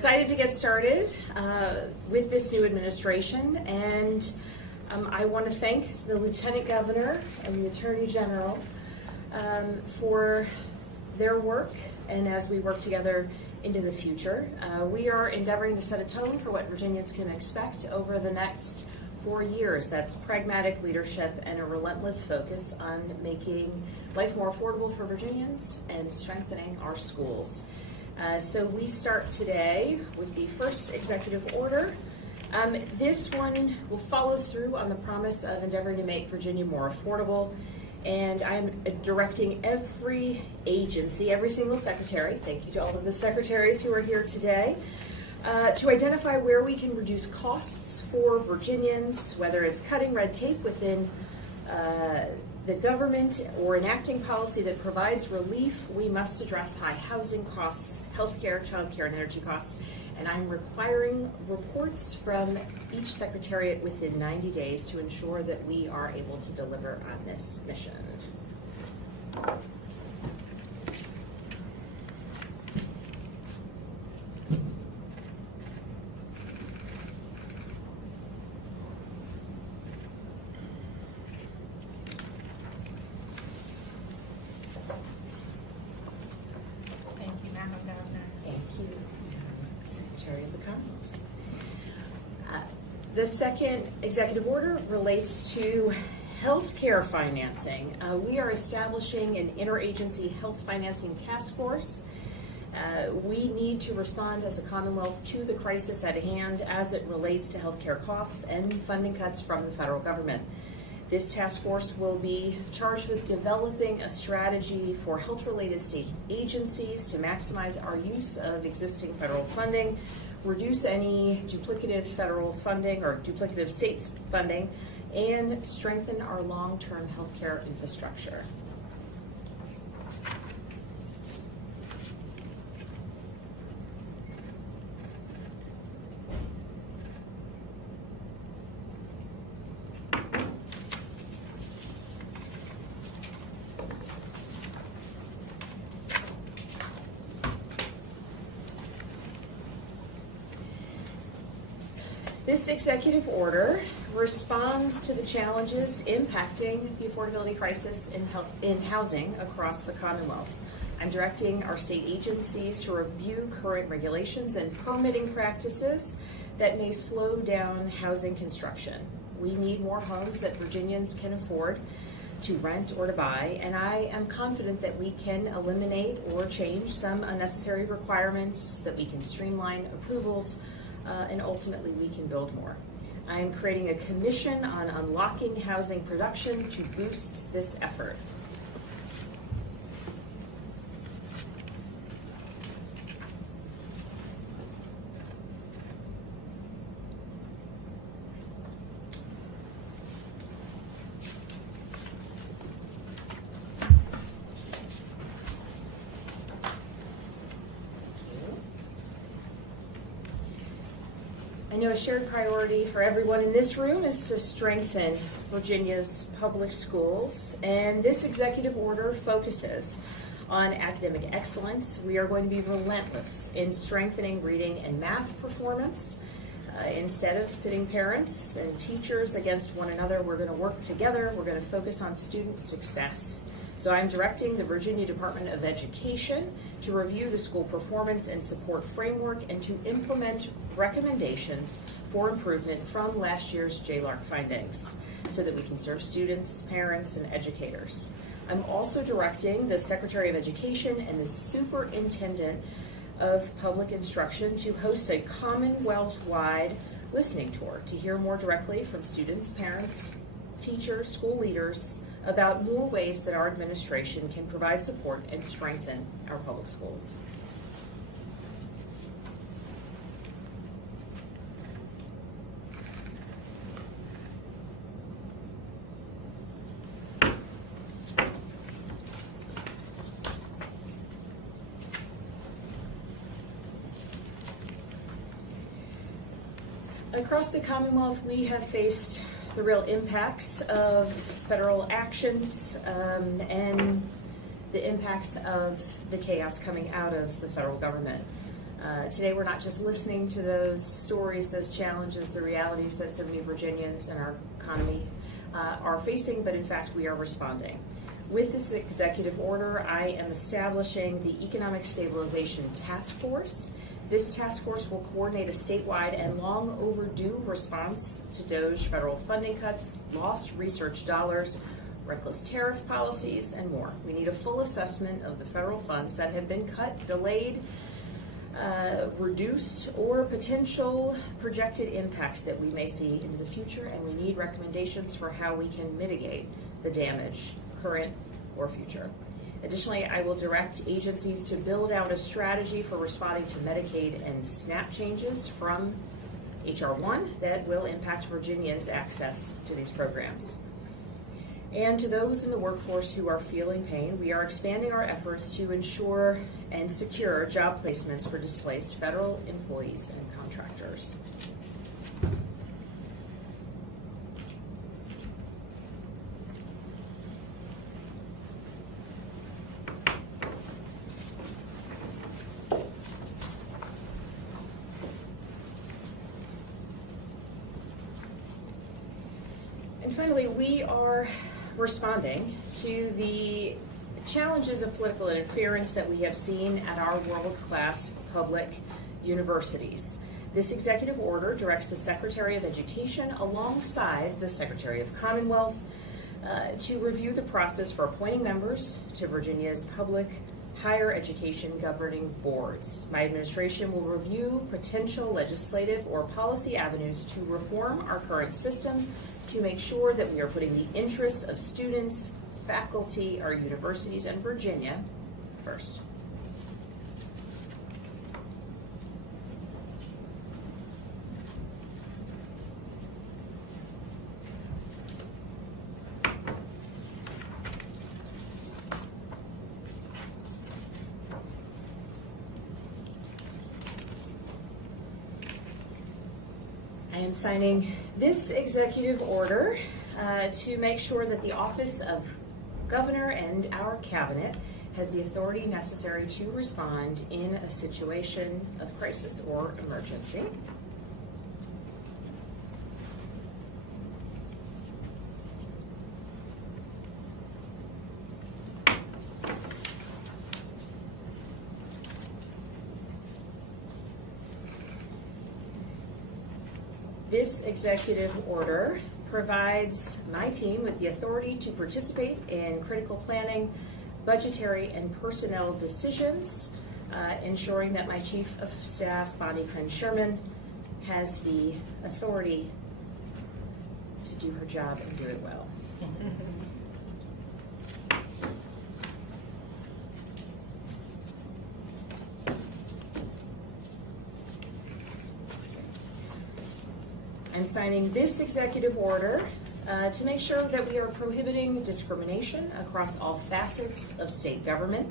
excited to get started with this new administration, and I want to thank the Lieutenant Governor and the Attorney General for their work, and as we work together into the future. We are endeavoring to set a tone for what Virginians can expect over the next 4 years. That's pragmatic leadership and a relentless focus on making life more affordable for Virginians and strengthening our schools. So we start today with the first executive order. This one will follow through on the promise of endeavoring to make Virginia more affordable. And I'm directing every agency, every single secretary, thank you to all of the secretaries who are here today, to identify where we can reduce costs for Virginians, whether it's cutting red tape within the government or enacting policy that provides relief. We must address high housing costs, healthcare, childcare, and energy costs. And I'm requiring reports from each secretariat within 90 days to ensure that we are able to deliver on this mission. The second executive order relates to health care financing. We are establishing an interagency health financing task force. We need to respond as a Commonwealth to the crisis at hand as it relates to healthcare costs and funding cuts from the federal government. This task force will be charged with developing a strategy for health-related state agencies to maximize our use of existing federal funding, reduce any duplicative federal funding or duplicative states funding, and strengthen our long-term healthcare infrastructure. This executive order responds to the challenges impacting the affordability crisis in housing across the Commonwealth. I'm directing our state agencies to review current regulations and permitting practices that may slow down housing construction. We need more homes that Virginians can afford to rent or to buy, and I am confident that we can eliminate or change some unnecessary requirements, that we can streamline approvals, and ultimately we can build more. I am creating a commission on unlocking housing production to boost this effort. I know a shared priority for everyone in this room is to strengthen Virginia's public schools, and this executive order focuses on academic excellence. We are going to be relentless in strengthening reading and math performance. Instead of pitting parents and teachers against one another, we're going to work together. We're going to focus on student success. So I'm directing the Virginia Department of Education to review the school performance and support framework and to implement recommendations for improvement from last year's JLARC findings so that we can serve students, parents, and educators. I'm also directing the Secretary of Education and the Superintendent of Public Instruction to host a Commonwealth-wide listening tour to hear more directly from students, parents, teachers, school leaders, about more ways that our administration can provide support and strengthen our public schools. Across the Commonwealth, we have faced the real impacts of federal actions and the impacts of the chaos coming out of the federal government. Today we're not just listening to those stories, those challenges, the realities that so many Virginians and our economy are facing, but in fact we are responding. With this executive order, I am establishing the Economic Stabilization Task Force. This task force will coordinate a statewide and long overdue response to DOGE federal funding cuts, lost research dollars, reckless tariff policies, and more. We need a full assessment of the federal funds that have been cut, delayed, reduced, or potential projected impacts that we may see into the future, and we need recommendations for how we can mitigate the damage, current or future. Additionally, I will direct agencies to build out a strategy for responding to Medicaid and SNAP changes from H.R. 1 that will impact Virginians' access to these programs. And to those in the workforce who are feeling pain, we are expanding our efforts to ensure and secure job placements for displaced federal employees and contractors. And finally, we are responding to the challenges of political interference that we have seen at our world-class public universities. This executive order directs the Secretary of Education alongside the Secretary of Commonwealth to review the process for appointing members to Virginia's public higher education governing boards. My administration will review potential legislative or policy avenues to reform our current system to make sure that we are putting the interests of students, faculty, our universities, and Virginia first. I am signing this executive order to make sure that the office of governor and our cabinet has the authority necessary to respond in a situation of crisis or emergency. This executive order provides my team with the authority to participate in critical planning, budgetary, and personnel decisions, ensuring that my Chief of Staff, Bonnie Crane-Sherman, has the authority to do her job and do it well. I'm signing this executive order to make sure that we are prohibiting discrimination across all facets of state government.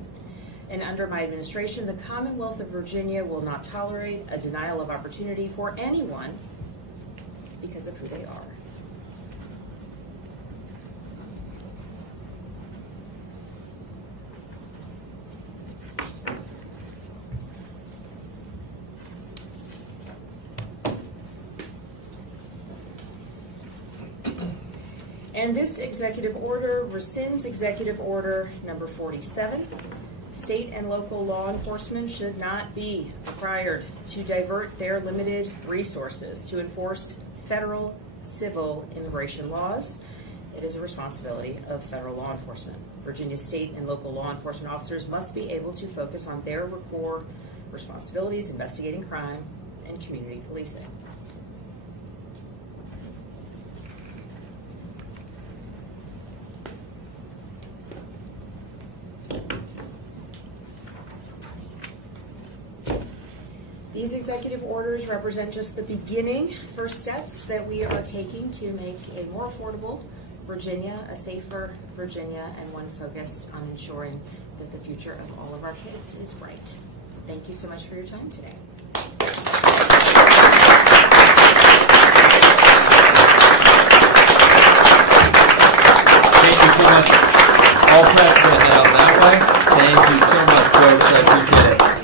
And under my administration, the Commonwealth of Virginia will not tolerate a denial of opportunity for anyone because of who they are. And this executive order rescinds executive order number 47. State and local law enforcement should not be required to divert their limited resources to enforce federal civil immigration laws. It is a responsibility of federal law enforcement. Virginia state and local law enforcement officers must be able to focus on their core responsibilities, investigating crime and community policing. These executive orders represent just the beginning, first steps that we are taking to make a more affordable Virginia, a safer Virginia, and one focused on ensuring that the future of all of our kids is bright. Thank you so much for your time today. Thank you so much. All prep went out that way. Thank you so much, folks. I appreciate it.